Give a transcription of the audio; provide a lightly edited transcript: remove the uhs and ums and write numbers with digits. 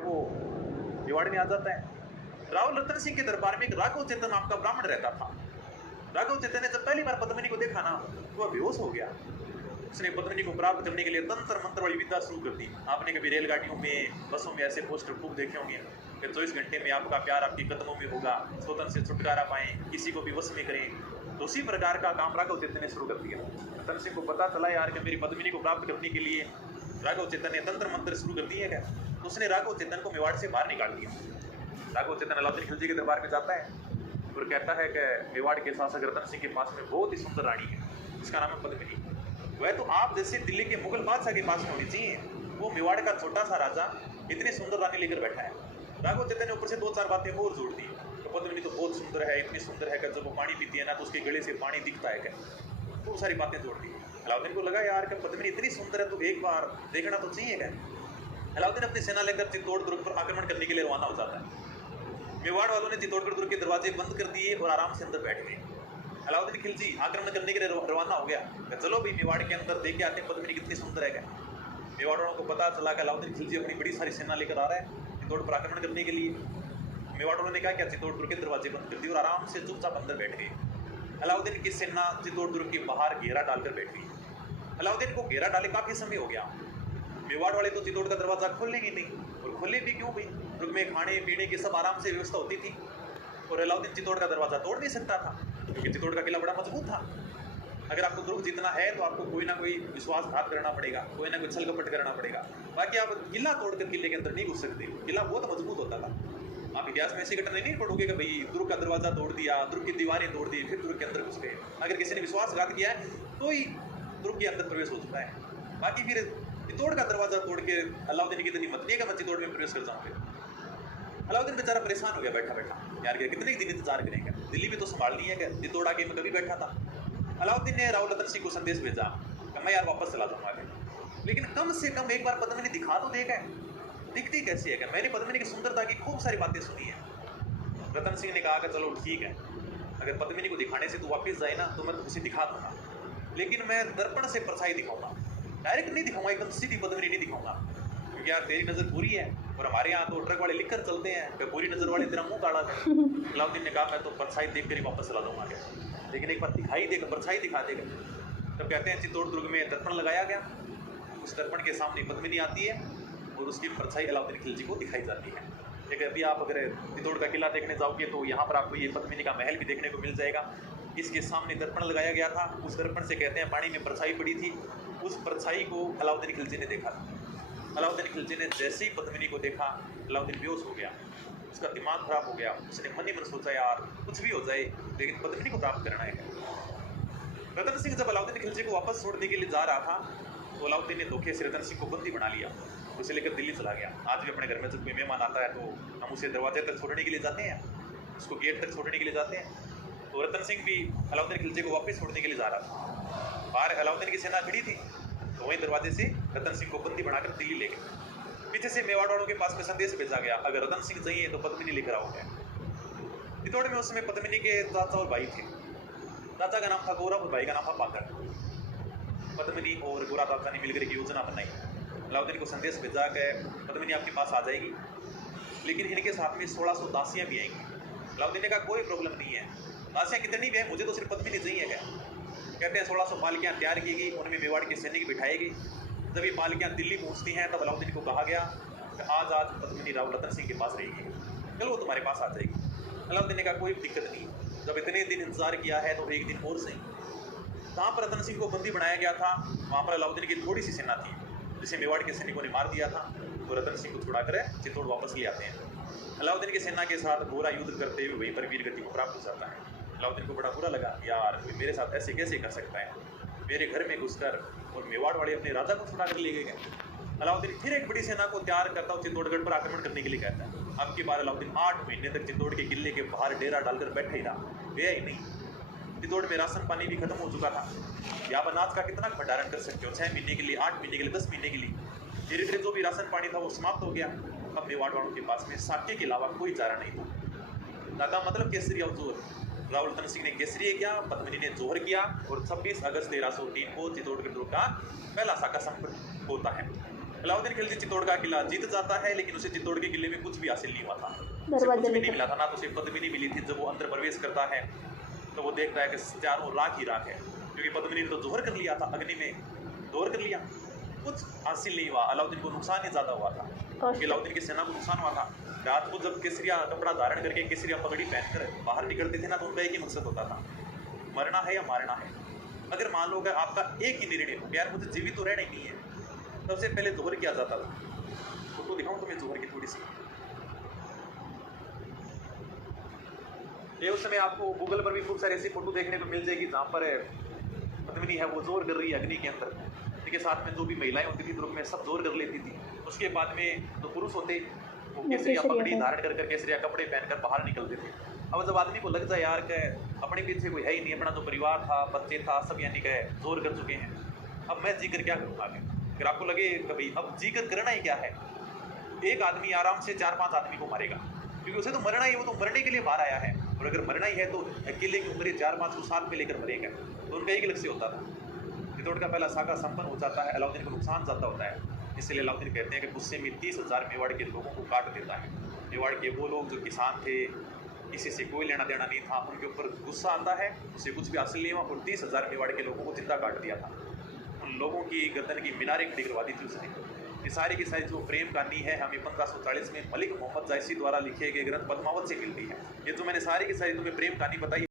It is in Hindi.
वो मेवाड़ में आ जाता है। राव रतन सिंह के दरबार में एक राघव चेतन नाम का ब्राह्मण रहता था। राघव चेतन ने जब पहली बार पद्मिनी को देखा ना तो वह बेहोश हो गया। उसने पद्मिनी को प्राप्त करने के लिए तंत्र मंत्र वाली विद्या शुरू कर दी। आपने कभी रेलगाड़ियों में, बसों में ऐसे पोस्टर खूब देखे होंगे कि 24 घंटे में आपका प्यार आपके कदमों में होगा, स्वतंत्र से छुटकारा पाएं, किसी को भी वश में करें। तो उसी प्रकार का काम राघव चेतन ने शुरू कर दिया। रतन सिंह को पता चला यार कि मेरी पद्मिनी को प्राप्त करने के लिए राघव चेतन ने तंत्र मंत्र शुरू कर दिए है। तो उसने राघव चेतन को मेवाड़ से बाहर निकाल दिया। राघव चेतन अलाउद्दीन खिलजी के दरबार में जाता है और कहता है कि मेवाड़ के शासक रतन सिंह के पास में बहुत ही सुंदर रानी है, इसका नाम है पद्मिनी। वह तो आप जैसे दिल्ली के मुगल बादशाह के पास में होनी चाहिए, वो मेवाड़ का छोटा सा राजा इतनी सुंदर रानी लेकर बैठा है। राघव चेतन ने ऊपर से 2-4 बातें और जोड़ दी। तो पद्मिनी तो बहुत सुंदर है, इतनी सुंदर है कि जब वो पानी पीती है ना तो उसके गले से पानी दिखता है। क्या बहुत सारी बातें जोड़ दी। अलाउद्दीन को लगा यार कि पद्मिनी इतनी सुंदर है तो एक बार देखना तो चाहिए। क्या अलाउद्दीन अपनी सेना लेकर चित्तौड़ दुर्ग पर आक्रमण करने के लिए रवाना हो जाता है। मेवाड़ वालों ने चित्तौड़गढ़ दुर्ग के दरवाजे बंद कर दिए और आराम से अंदर बैठ गए। अलाउद्दीन खिलजी आक्रमण करने के लिए रवाना हो गया। चलो भी मेवाड़ के अंदर देख के आते हैं पद्मिनी कितनी सुंदर है। क्या मेवाड़ वालों को पता चला कि अलाउद्दीन खिलजी अपनी बड़ी सारी सेना लेकर आ रहा है चित्तौड़ पर आक्रमण करने के लिए। मेवाड़ वालों ने कहा क्या चित्तौड़ दुर्ग के दरवाजे बंद कर दिए और आराम से चुपचाप अंदर बैठ गए। अलाउद्दीन की सेना चित्तौड़ दुर्ग के बाहर घेरा डालकर बैठ गई। अलाउद्दीन को घेरा डाले काफी समय हो गया। मेवाड़ वाले तो चित्तौड़ का दरवाजा खोलेंगे नहीं, और खोले भी क्यों भाई, दुर्ग में खाने पीने की सब आराम से व्यवस्था होती थी और अलाउद्दीन चित्तौड़ का दरवाजा तोड़ नहीं सकता था क्योंकि चित्तौड़ का किला बड़ा मजबूत था। अगर आपको दुर्ग जीतना है तो आपको कोई ना कोई विश्वासघात करना पड़ेगा, कोई ना कोई छल कपट करना पड़ेगा। बाकी आप किला तोड़कर किले के अंदर नहीं घुस सकते। किला बहुत मजबूत होता था। आप इतिहास में ऐसी घटना नहीं पढ़ोगे कि भाई दुर्ग का दरवाजा तोड़ दिया, दुर्ग की दीवारें तोड़ दी, फिर दुर्ग के अंदर घुस गए। अगर किसी ने विश्वासघात किया है तो ही दुर्ग के अंदर प्रवेश हो चुका है। बाकी फिर चित्तौड़ का दरवाजा तोड़ के अलाउद्दीन की इतनी हिम्मत नहीं है कि मैं चित्तौड़ में प्रवेश कर जाऊँगा। अलाउद्दीन बेचारा परेशान हो गया बैठा बैठा, यार कितने दिन इंतजार करेंगे, दिल्ली भी तो संभालनी है। क्या चित्तौड़ आके मैं कभी बैठा था। अलाउद्दीन ने राव रतन सिंह को संदेश भेजा कि मैं यार वापस चला जाऊँगा, लेकिन कम से कम एक बार पद्मिनी दिखा तो देगा। दिखती कैसी है। क्या मैंने पद्मिनी की सुंदरता की खूब सारी बातें सुनी है। रतन सिंह ने कहा कि चलो ठीक है, अगर पद्मिनी को दिखाने से तू वापस जाए ना तो मैं तुझे दिखा दूंगा, लेकिन मैं दर्पण से परछाई दिखाऊंगा, डायरेक्ट नहीं दिखाऊंगा, एकदम सीधी पद्मिनी नहीं दिखाऊंगा, क्योंकि यार तेरी नज़र बुरी है और हमारे यहाँ तो ट्रक वाले लिख कर चलते हैं कि बुरी नज़र वाले तेरा मुंह काढ़ा दे। अलाउद्दीन ने कहा मैं तो परछाई देख कर ही वापस चला दूंगा, लेकिन एक बार दिखाई देगा, परछाई दिखा देगा। तब कहते हैं चित्तौड़ दुर्ग में दर्पण लगाया गया, उस दर्पण के सामने पद्मिनी आती है और उसकी परछाई अलाउद्दीन खिलजी को दिखाई जाती है। लेकिन अभी आप अगर चित्तौड़ का किला देखने जाओगे तो यहाँ पर आपको ये पद्मिनी का महल भी देखने को मिल जाएगा। इसके सामने दर्पण लगाया गया था, उस दर्पण से कहते हैं पानी में परछाई पड़ी थी, उस परछाई को अलाउद्दीन खिलजी ने देखा। अलाउद्दीन खिलजी ने जैसे ही पद्मिनी को देखा अलाउद्दीन बेहोश हो गया, उसका दिमाग खराब हो गया। उसने मन ही मन सोचा यार कुछ भी हो जाए लेकिन पद्मिनी को प्राप्त करना है। रतन सिंह जब अलाउद्दीन खिलजी को वापस छोड़ने के लिए जा रहा था तो अलाउद्दीन ने धोखे से रतन सिंह को बंदी बना लिया, उसे लेकर दिल्ली चला गया। आज भी अपने घर में जब कोई मेहमान आता है तो हम उसे दरवाजे तक छोड़ने के लिए जाते हैं, उसको गेट तक छोड़ने के लिए जाते हैं। तो रतन सिंह भी अलाउद्दीन खिलजी को वापस छोड़ने के लिए जा रहा था। बाहर अलाउद्दीन की सेना खड़ी थी तो वहीं दरवाजे से रतन सिंह को बंदी बनाकर दिल्ली ले गए। पीछे से मेवाड़ वालों के पास में संदेश भेजा गया, अगर रतन सिंह चाहिए तो पद्मिनी लेकर आओगे। चित्तौड़ में उस समय पद्मिनी के चाचा और भाई थे। चाचा का नाम था गौरा और भाई का नाम था पाकर। पद्मिनी और गोरा चाचा ने मिलकर एक योजना बनाई। अलाउद्दीन को संदेश भेजा कि पद्मिनी आपके पास आ जाएगी, लेकिन इनके साथ में 1600 दासियाँ भी आएंगी। अलाउद्दीन ने कहा कोई प्रॉब्लम नहीं है, दासियाँ कितनी भी है मुझे तो सिर्फ पद्मिनी चाहिए। क्या कहते हैं 1600 पालकियाँ तैयार की गई, उनमें मेवाड़ के सैनिक बिठाएगी। जब ये पालकियाँ दिल्ली पहुँचती हैं तब अलाउद्दीन को कहा गया कि आज पद्मिनी राव रतन सिंह के पास रहेगी, कल वो तुम्हारे पास आ जाएगी। अलाउद्दीन ने कहा कोई दिक्कत नहीं, जब इतने दिन इंतजार किया है तो एक दिन और सही। जहाँ पर रतन सिंह को बंदी बनाया गया था वहाँ पर अलाउद्दीन की थोड़ी सी सेना थी जिसे मेवाड़ के सैनिकों ने मार दिया था, तो रतन सिंह को छुड़ाकर चित्तौड़ वापस ले आते हैं। अलाउद्दीन की सेना के साथ गोरा युद्ध करते हुए वहीं पर वीर गति को प्राप्त हो जाता है। अलाउद्दीन को बड़ा बुरा लगा, यार मेरे साथ ऐसे कैसे कर सकता है, मेरे घर में घुसकर और मेवाड़ वाले अपने राजा को छुड़ा कर ले गए। अलाउद्दीन फिर एक बड़ी सेना को तैयार करता हूँ चित्तौड़गढ़ पर आक्रमण करने के लिए कहता है। अब की बार अलाउद्दीन 8 महीने तक चित्तौड़ के किले के बाहर डेरा डालकर बैठा ही रहा, गया ही नहीं। चित्तौड़ में राशन पानी भी खत्म हो चुका था, या आप अनाज का कितना भंडारण कर सकते हो, 6 महीने के लिए, 8 महीने के लिए, 10 महीने के लिए। धीरे धीरे जो भी राशन पानी था वो समाप्त हो गया। अब मेवाड़ वालों के पास में साके के अलावा कोई चारा नहीं था। दादा मतलब केसरी और जोर। राव रतन सिंह ने केसरी किया, पद्मिनी ने जोहर किया और 26 अगस्त 1303 को चित्तौड़गढ़ का पहला साका संपर्क होता है। अलाउद्दीन खिलजी चित्तौड़ का किला जीत जाता है, लेकिन उसे चित्तौड़ के किले में कुछ भी हासिल नहीं हुआ था, उसे दरवाजे कुछ भी में नहीं मिला था, ना तो उसे पदवी नहीं मिली थी। जब वो अंदर प्रवेश करता है तो वो देखता है कि चारों राख ही राख है, क्योंकि पद्मिनी ने तो जोहर कर लिया था, अग्नि में जोहर कर लिया, कुछ हासिल नहीं हुआ। अलाउद्दीन को नुकसान ही ज़्यादा हुआ था, क्योंकि अलाउद्दीन की सेना को नुकसान हुआ था। रात को जब केसरिया कपड़ा धारण करके केसरिया पगड़ी पहनकर बाहर निकलते थे ना, तो उनका एक ही मकसद होता था, मरना है या मारना है। अगर मान लो अगर आपका एक ही निर्णय हो यार मुझे जीवित तो रहना ही नहीं है, सबसे पहले जोहर किया जाता था। फोटो दिखाऊं तुम्हें जोहर की थोड़ी सी, ये उस समय आपको गूगल पर भी खूब सारी ऐसी फोटो देखने को मिल जाएगी जहाँ पर पद्मिनी है वो जोर कर रही है अग्नि के अंदर, ठीक है। साथ में जो भी महिलाएं होती थी ग्रुप में सब जोर कर लेती थी। उसके बाद में जो पुरुष होते वो केसरिया पगड़ी धारण कर केसरिया कपड़े पहनकर बाहर निकलते थे। अब जब आदमी को लग जाए यार के अपने पीछे कोई है ही नहीं, अपना जो परिवार था बच्चे था सब यानी कि जोर कर चुके हैं, अब मैं जीकर क्या करूँगा आगे। अगर आपको लगे कभी अब जीकर करना ही क्या है, एक आदमी आराम से 4-5 आदमी को मारेगा, क्योंकि उसे तो मरना ही, वो तो मरने के लिए बाहर आया है। और अगर मरना ही है तो अकेले की उम्र 4-5 को साथ में लेकर मरेगा, तो उनका एक लक्ष्य होता था। चित्तौड़ का पहला साका संपन्न हो जाता है, अलाउद्दीन को नुकसान ज़्यादा होता है, इसलिए अलाउद्दीन कहते हैं कि गुस्से में 30,000 मेवाड़ के लोगों को काट देता है। मेवाड़ के वो लोग जो किसान थे, किसी से कोई लेना देना नहीं था, उनके ऊपर गुस्सा आता है, उसे कुछ भी हासिल नहीं हुआ और 30,000 मेवाड़ के लोगों को जिंदा काट दिया था। उन लोगों की गर्दन की मीनारें खड़ी करवा दी थी उसने। ये सारी की सारी जो प्रेम कहानी है हमें 1540 में मलिक मोहम्मद जायसी द्वारा लिखे गए ग्रंथ पद्मावत से मिलती है। ये जो मैंने सारी की सारी तुम्हें प्रेम कहानी बताई